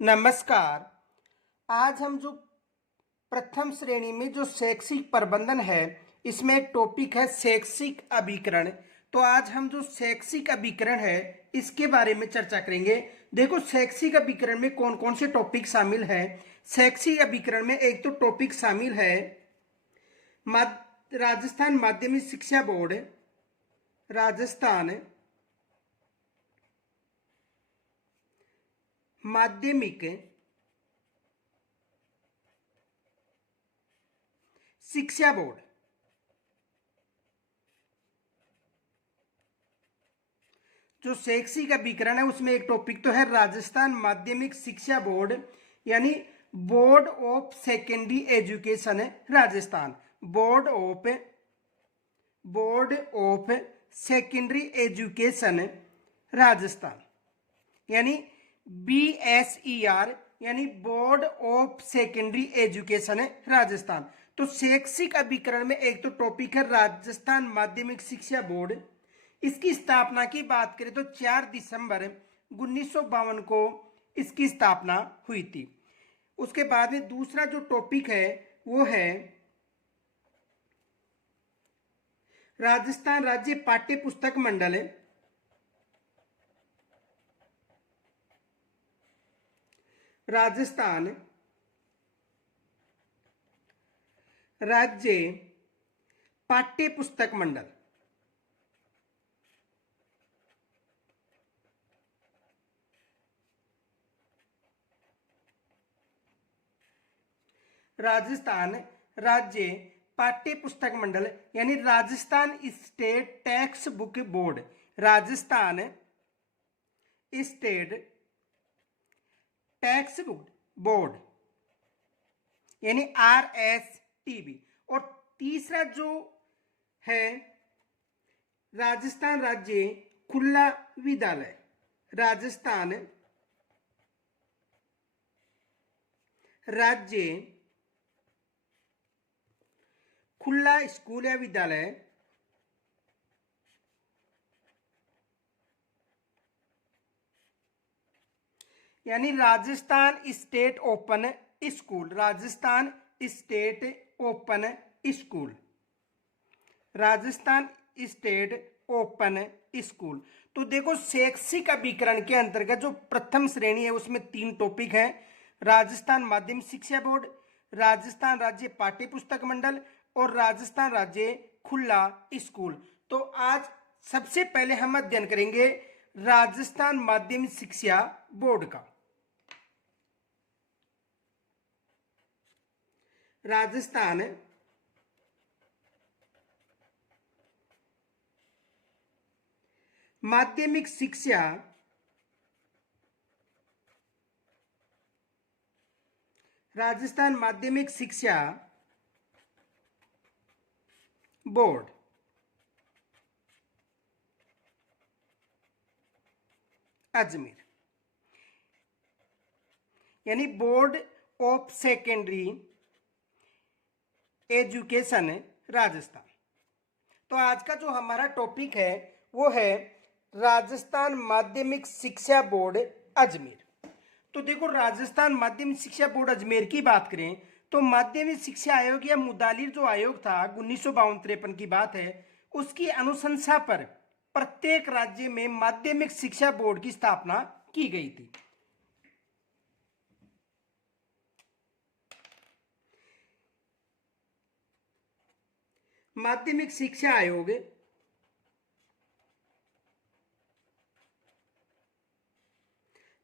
नमस्कार। आज हम जो प्रथम श्रेणी में जो शैक्षिक प्रबंधन है, इसमें एक टॉपिक है शैक्षिक अभिकरण। तो आज हम जो शैक्षिक अभिकरण है इसके बारे में चर्चा करेंगे। देखो, शैक्षिक अभिकरण में कौन कौन से टॉपिक शामिल है। शैक्षिक अभिकरण में एक तो टॉपिक शामिल है राजस्थान माध्यमिक शिक्षा बोर्ड, राजस्थान माध्यमिक शिक्षा बोर्ड। जो शैक्षिक अभिकरण है उसमें एक टॉपिक तो है राजस्थान माध्यमिक शिक्षा बोर्ड, यानी board of secondary education Rajasthan, board of secondary education Rajasthan, यानी BSER, यानी board of secondary education Rajasthan. तो शैक्षिक अभिकरण में एक तो टॉपिक है राजस्थान माध्यमिक शिक्षा बोर्ड। इसकी स्थापना की बात करें तो 4 दिसंबर 1952 को इसकी स्थापना हुई थी। उसके बाद में दूसरा जो टॉपिक है वो है राजस्थान राज्य पाठ्य पुस्तक मंडल, राजस्थान राज्य पाठ्य पुस्तक मंडल। राजस्थान राज्य पाठ्य पुस्तक मंडल, यानी Rajasthan state text book board, Rajasthan state text book board, यानी RSTB। और तीसरा जो है राजस्थान राज्य खुला विद्यालय, राजस्थान राज्य खुला स्कूल या विद्यालय, यानी Rajasthan state open school, Rajasthan state open school, Rajasthan state open school. तो देखो, शैक्षिक अभिकरण के अंतर्गत जो प्रथम श्रेणी है उसमें 3 टॉपिक है, राजस्थान माध्यमिक शिक्षा बोर्ड, राजस्थान राज्य पाठ्य पुस्तक मंडल और राजस्थान राज्य खुला स्कूल। तो आज सबसे पहले हम अध्ययन करेंगे राजस्थान माध्यमिक शिक्षा बोर्ड का। राजस्थान माध्यमिक शिक्षा राजस्थान माध्यमिक शिक्षा बोर्ड, अजमेर, यानी board of secondary education Rajasthan. तो आज का जो हमारा टॉपिक है वो है राजस्थान माध्यमिक शिक्षा बोर्ड अजमेर। तो देखो, राजस्थान माध्यमिक शिक्षा बोर्ड अजमेर की बात करें तो माध्यमिक शिक्षा आयोग या मुदालिर जो आयोग था 1952-53 की बात है, उसकी अनुशंसा पर प्रत्येक राज्य में माध्यमिक शिक्षा बोर्ड की स्थापना की गई थी। माध्यमिक शिक्षा आयोग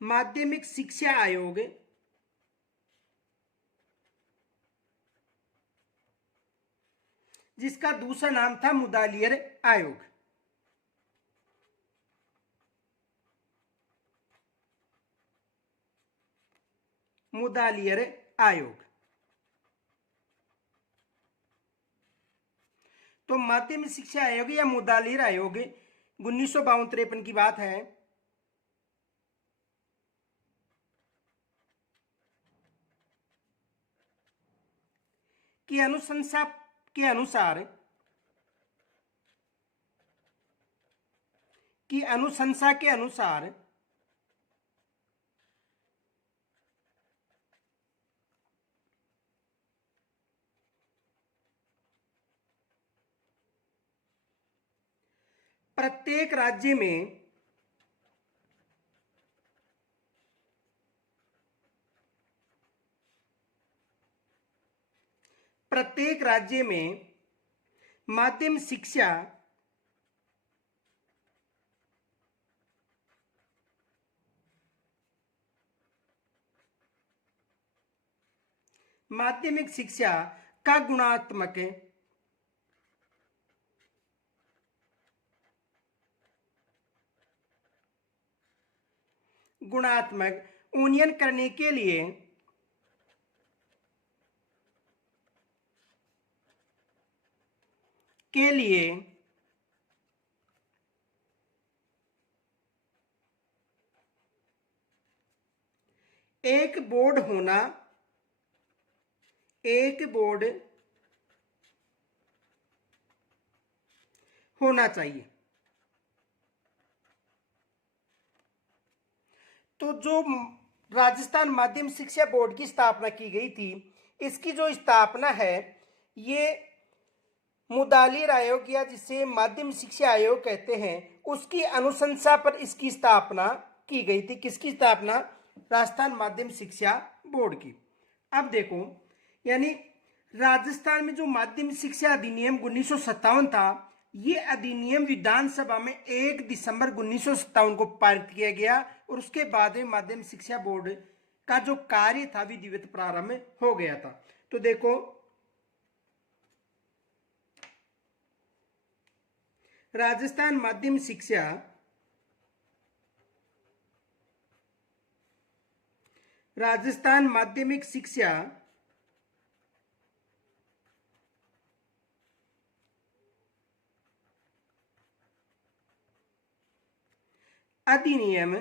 माध्यमिक शिक्षा आयोग जिसका दूसरा नाम था मुदालियर आयोग, मुदालियर आयोग। तो माध्यमिक शिक्षा आयोग या मुदालिर आयोग 1952-53 की बात है, की अनुशंसा के अनुसार की अनुशंसा के अनुसार प्रत्येक राज्य में माध्यम शिक्षा माध्यमिक शिक्षा का गुणात्मक उन्नयन करने के लिए एक बोर्ड होना चाहिए। तो जो राजस्थान माध्यम शिक्षा बोर्ड की स्थापना की गई थी, इसकी जो स्थापना है ये मुदालिर आयोग या जिसे माध्यम शिक्षा आयोग कहते हैं उसकी अनुशंसा पर इसकी स्थापना की गई थी। किसकी स्थापना? राजस्थान माध्यम शिक्षा बोर्ड की। अब देखो, यानी राजस्थान में जो माध्यम शिक्षा अधिनियम 1957 था, ये अधिनियम विधानसभा में 1 दिसंबर 1957 को पारित किया गया और उसके बाद में माध्यम शिक्षा बोर्ड का जो कार्य था विधिवत प्रारंभ हो गया था। तो देखो, राजस्थान माध्यमिक शिक्षा अधिनियम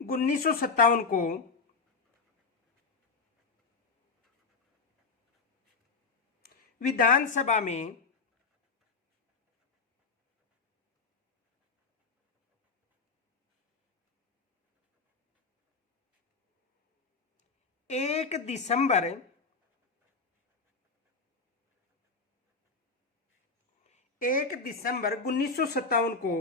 1957 को विधानसभा में 1 दिसंबर 1957 को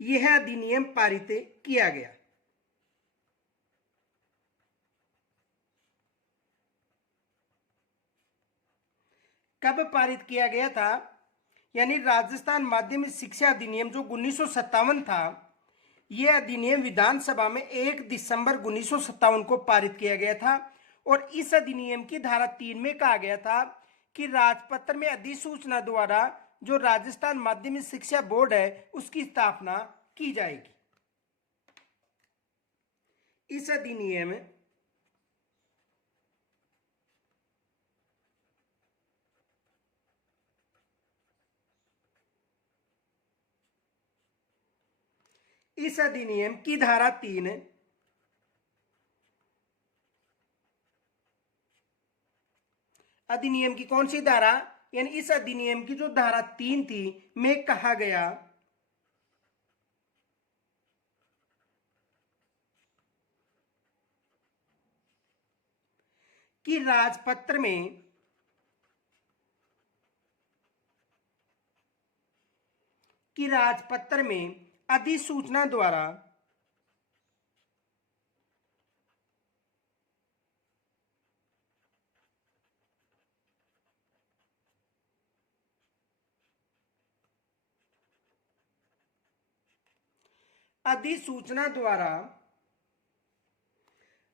यह अधिनियम पारित किया गया। कब पारित किया गया था? यानी राजस्थान माध्यमिक शिक्षा अधिनियम जो 1957 था, यह अधिनियम विधानसभा में 1 दिसंबर 1957 को पारित किया गया था और इस अधिनियम की धारा 3 में कहा गया था कि राजपत्र में अधिसूचना द्वारा जो राजस्थान माध्यमिक शिक्षा बोर्ड है उसकी स्थापना की जाएगी। इस अधिनियम की धारा 3 अधिनियम की कौन सी धारा? यानी इस अधिनियम की जो धारा 3 थी में कहा गया कि राजपत्र में अधिसूचना द्वारा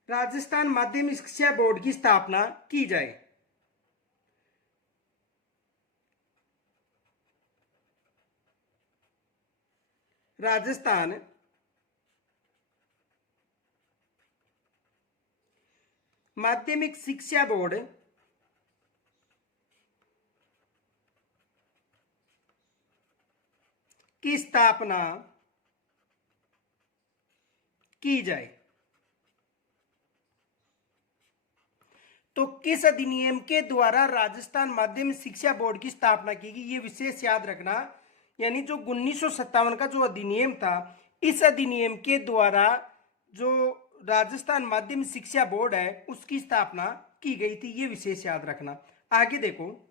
राजस्थान माध्यमिक शिक्षा बोर्ड की स्थापना की जाए। राजस्थान माध्यमिक शिक्षा बोर्ड की स्थापना की जाए। तो किस अधिनियम के द्वारा राजस्थान माध्यमिक शिक्षा बोर्ड की स्थापना की गई, ये विशेष याद रखना। यानी जो 1957 का जो अधिनियम था, इस अधिनियम के द्वारा जो राजस्थान माध्यमिक शिक्षा बोर्ड है उसकी स्थापना की गई थी, ये विशेष याद रखना। आगे देखो,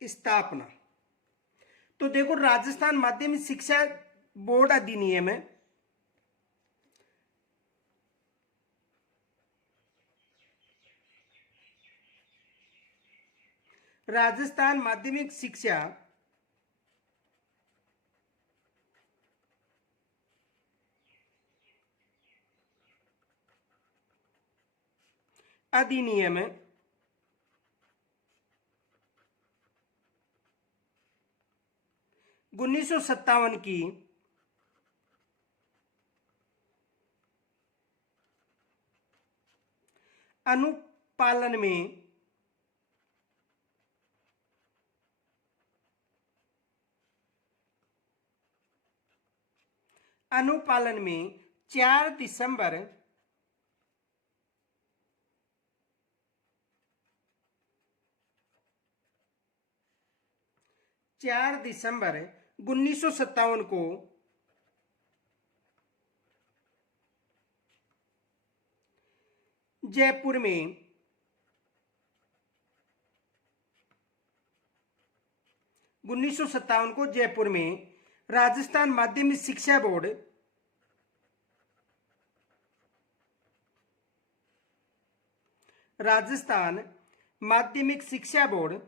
स्थापना। तो देखो, राजस्थान माध्यमिक शिक्षा बोर्ड अधिनियम है, राजस्थान माध्यमिक शिक्षा अधिनियम 1957 की अनुपालन में अनुपालन में 4 दिसंबर 1957 को जयपुर में जयपुर में राजस्थान माध्यमिक शिक्षा बोर्ड राजस्थान माध्यमिक शिक्षा बोर्ड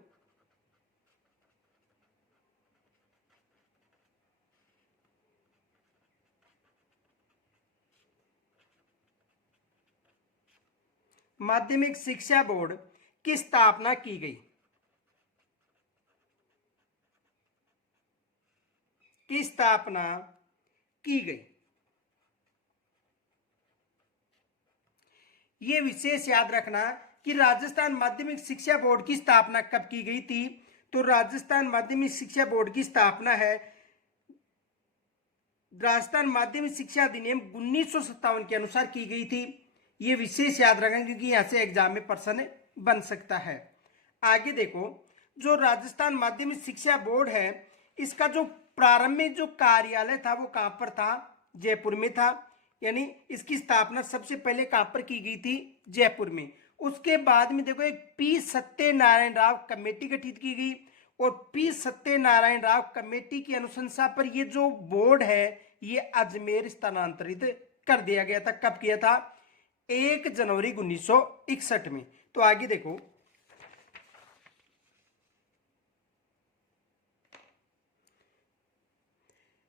माध्यमिक शिक्षा बोर्ड की स्थापना की गई, ये विशेष याद रखना कि राजस्थान माध्यमिक शिक्षा बोर्ड की स्थापना कब की गई थी। तो राजस्थान माध्यमिक शिक्षा बोर्ड की स्थापना है राजस्थान माध्यमिक शिक्षा अधिनियम 1957 के अनुसार की गई थी। ये विशेष याद रखें क्योंकि यहां से एग्जाम में प्रश्न बन सकता है। आगे देखो, जो राजस्थान माध्यमिक शिक्षा बोर्ड है इसका जो प्रारंभिक जो कार्यालय था वो कहां पर था? जयपुर में था। यानी इसकी स्थापना सबसे पहले कहां पर की गई थी? जयपुर में। उसके बाद में देखो, एक पी सत्यनारायण राव कमेटी गठित की गई और पी सत्यनारायण राव कमेटी की अनुशंसा पर ये जो बोर्ड है ये अजमेर स्थानांतरित कर दिया गया था। कब किया था? 1 जनवरी 1961 में। तो आगे देखो,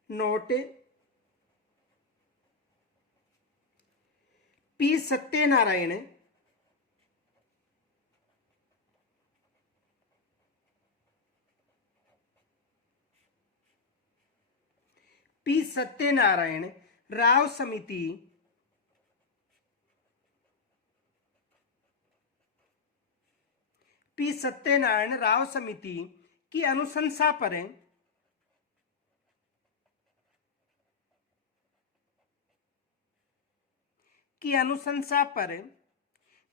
नोट, पी सत्यनारायण राव समिति पी सत्यनारायण राव समिति की अनुशंसा पर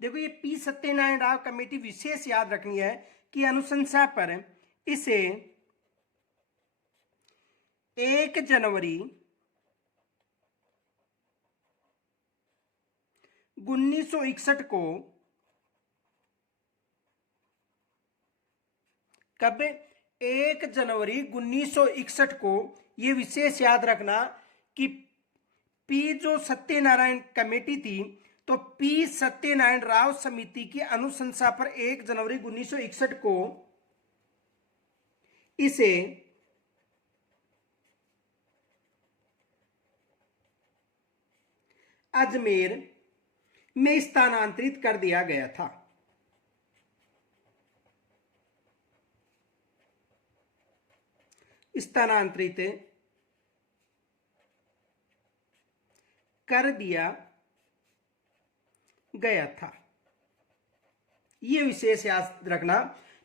देखो, ये पी सत्यनारायण राव कमेटी विशेष याद रखनी है कि अनुशंसा पर इसे 1 जनवरी 1961 को, कब? 1 जनवरी 1961 को, यह विशेष याद रखना कि पी जो सत्यनारायण कमेटी थी तो पी सत्यनारायण राव समिति की अनुशंसा पर 1 जनवरी 1961 को इसे अजमेर में स्थानांतरित कर दिया गया था। स्थानांतरित कर दिया गया था, यह विशेष याद रखना।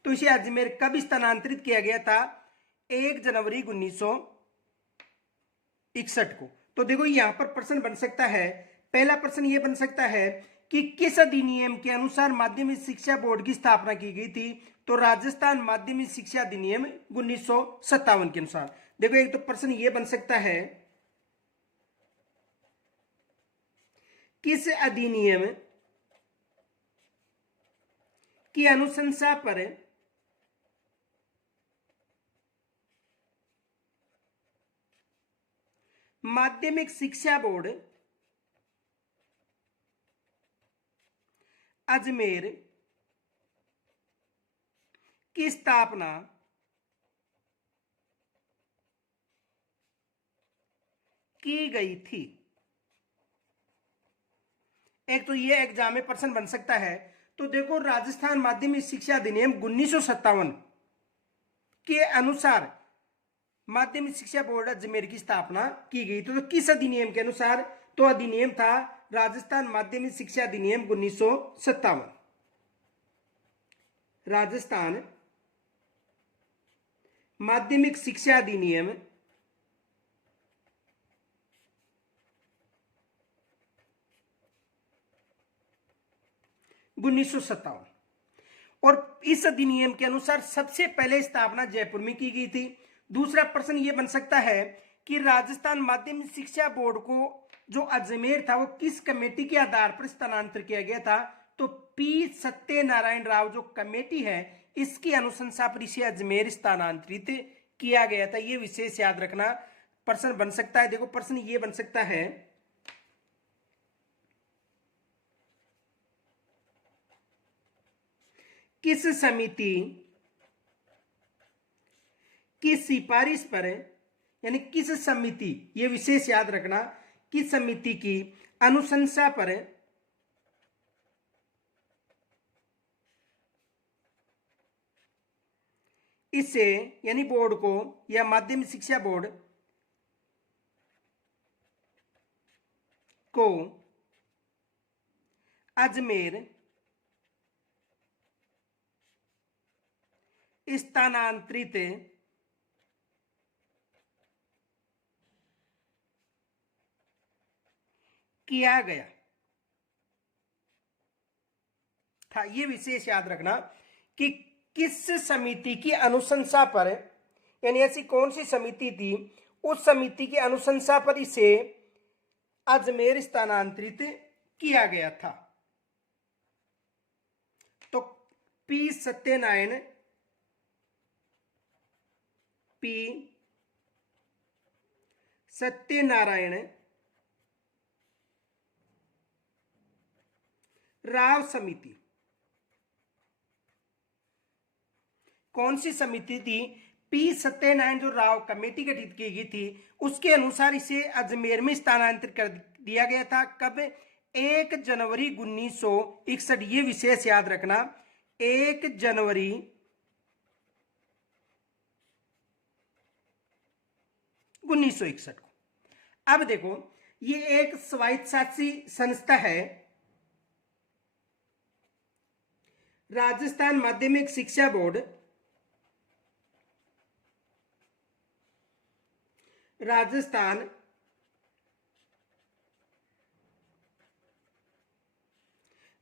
तो इसे अजमेर कब स्थानांतरित किया गया था? 1 जनवरी 1961 को। तो देखो, यहां पर प्रश्न बन सकता है, पहला प्रश्न यह बन सकता है कि किस अधिनियम के अनुसार माध्यमिक शिक्षा बोर्ड की स्थापना की गई थी, तो राजस्थान माध्यमिक शिक्षा अधिनियम 1957 के अनुसार। देखो एक तो प्रश्न ये बन सकता है, किस अधिनियम की अनुशंसा पर माध्यमिक शिक्षा बोर्ड अजमेर की स्थापना की गई थी। एक तो ये एग्जाम में प्रश्न बन सकता है। तो देखो राजस्थान माध्यमिक शिक्षा अधिनियम 1957 के अनुसार माध्यमिक शिक्षा बोर्ड अजमेर की स्थापना की गई। तो किस अधिनियम के अनुसार, तो अधिनियम था राजस्थान माध्यमिक शिक्षा अधिनियम 1957। राजस्थान माध्यमिक शिक्षा अधिनियम 1957। और इस अधिनियम के अनुसार सबसे पहले स्थापना जयपुर में की गई थी। दूसरा प्रश्न यह बन सकता है कि राजस्थान माध्यमिक शिक्षा बोर्ड को जो अजमेर था वो किस कमेटी के आधार पर स्थानांतरित किया गया था, तो पी सत्यनारायण राव जो कमेटी है इसकी अनुशंसा पर इसे अजमेर स्थानांतरित किया गया था। ये विशेष याद रखना, प्रश्न बन सकता है। देखो प्रश्न ये बन सकता है, किस समिति की सिफारिश पर, यानी किस समिति, यह विशेष याद रखना, किस समिति की अनुशंसा पर इसे यानी बोर्ड को या माध्यमिक शिक्षा बोर्ड को अजमेर स्थानांतरित किया गया था। यह विशेष याद रखना कि किस समिति की अनुशंसा पर, यानी ऐसी कौन सी समिति थी, उस समिति की अनुशंसा पर इसे अजमेर स्थानांतरित किया गया था। तो पी सत्यनारायण राव समिति, कौन सी समिति थी, पी सत्यनारायण जो राव कमेटी गठित की गई थी उसके अनुसार इसे अजमेर में स्थानांतरित कर दिया गया था। कब, 1 जनवरी 1961। ये विशेष याद रखना, 1 जनवरी 1961 को। अब देखो ये एक स्वायत्तशासी संस्था है, राजस्थान माध्यमिक शिक्षा बोर्ड। राजस्थान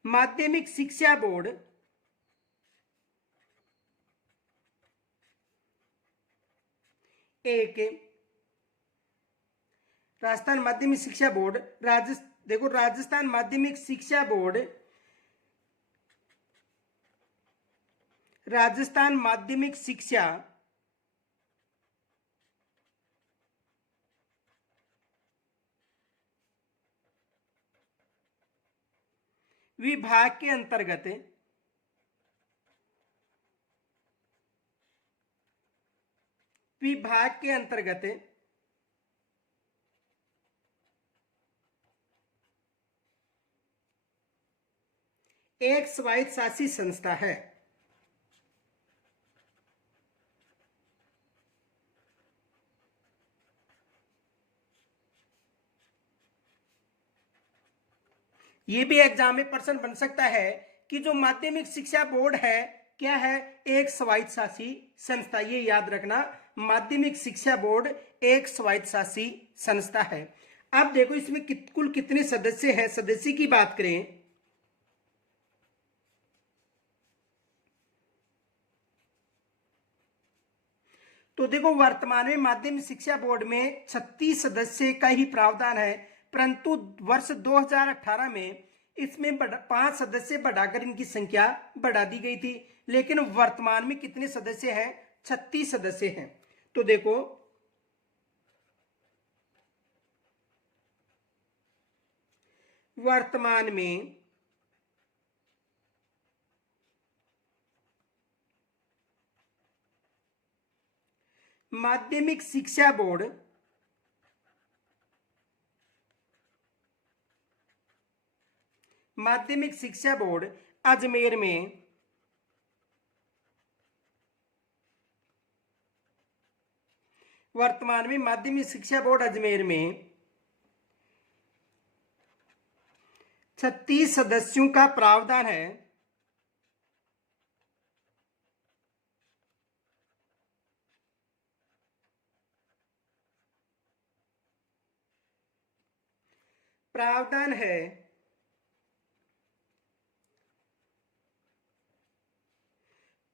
माध्यमिक शिक्षा बोर्ड एक राजस्थान माध्यमिक शिक्षा बोर्ड देखो राजस्थान माध्यमिक शिक्षा बोर्ड राजस्थान माध्यमिक शिक्षा विभाग के अंतर्गत एक स्वायत्तशासी संस्था है। यह भी एग्जाम में प्रश्न बन सकता है कि जो माध्यमिक शिक्षा बोर्ड है क्या है, एक स्वायत्तशासी संस्था। ये याद रखना, माध्यमिक शिक्षा बोर्ड एक स्वायत्तशासी संस्था है। अब देखो इसमें कुल कितने सदस्य हैं। सदस्य की बात करें तो देखो वर्तमान में माध्यमिक शिक्षा बोर्ड में 36 सदस्य का ही प्रावधान है, परंतु वर्ष 2018 में इसमें 5 सदस्य बढ़ाकर इनकी संख्या बढ़ा दी गई थी। लेकिन वर्तमान में कितने सदस्य हैं? 36 सदस्य हैं। तो देखो वर्तमान में माध्यमिक शिक्षा बोर्ड अजमेर में वर्तमान में माध्यमिक शिक्षा बोर्ड अजमेर में 36 सदस्यों का प्रावधान है।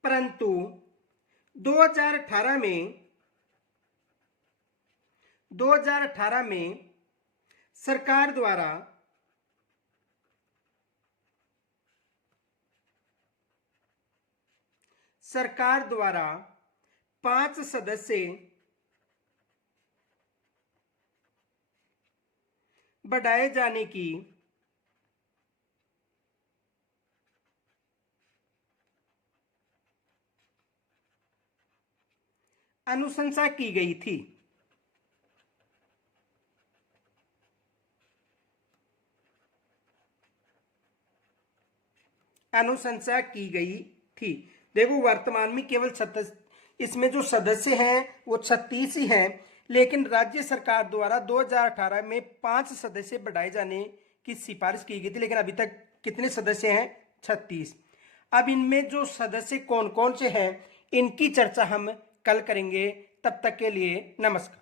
परंतु 2018 में सरकार द्वारा 5 सदस्य बढ़ाए जाने की अनुशंसा की गई थी। देखो वर्तमान में केवल इसमें जो सदस्य हैं वो 36 ही हैं, लेकिन राज्य सरकार द्वारा 2018 में 5 सदस्य बढ़ाए जाने की सिफारिश की गई थी, लेकिन अभी तक कितने सदस्य हैं? 36। अब इनमें जो सदस्य कौन कौन से हैं इनकी चर्चा हम कल करेंगे। तब तक के लिए नमस्कार।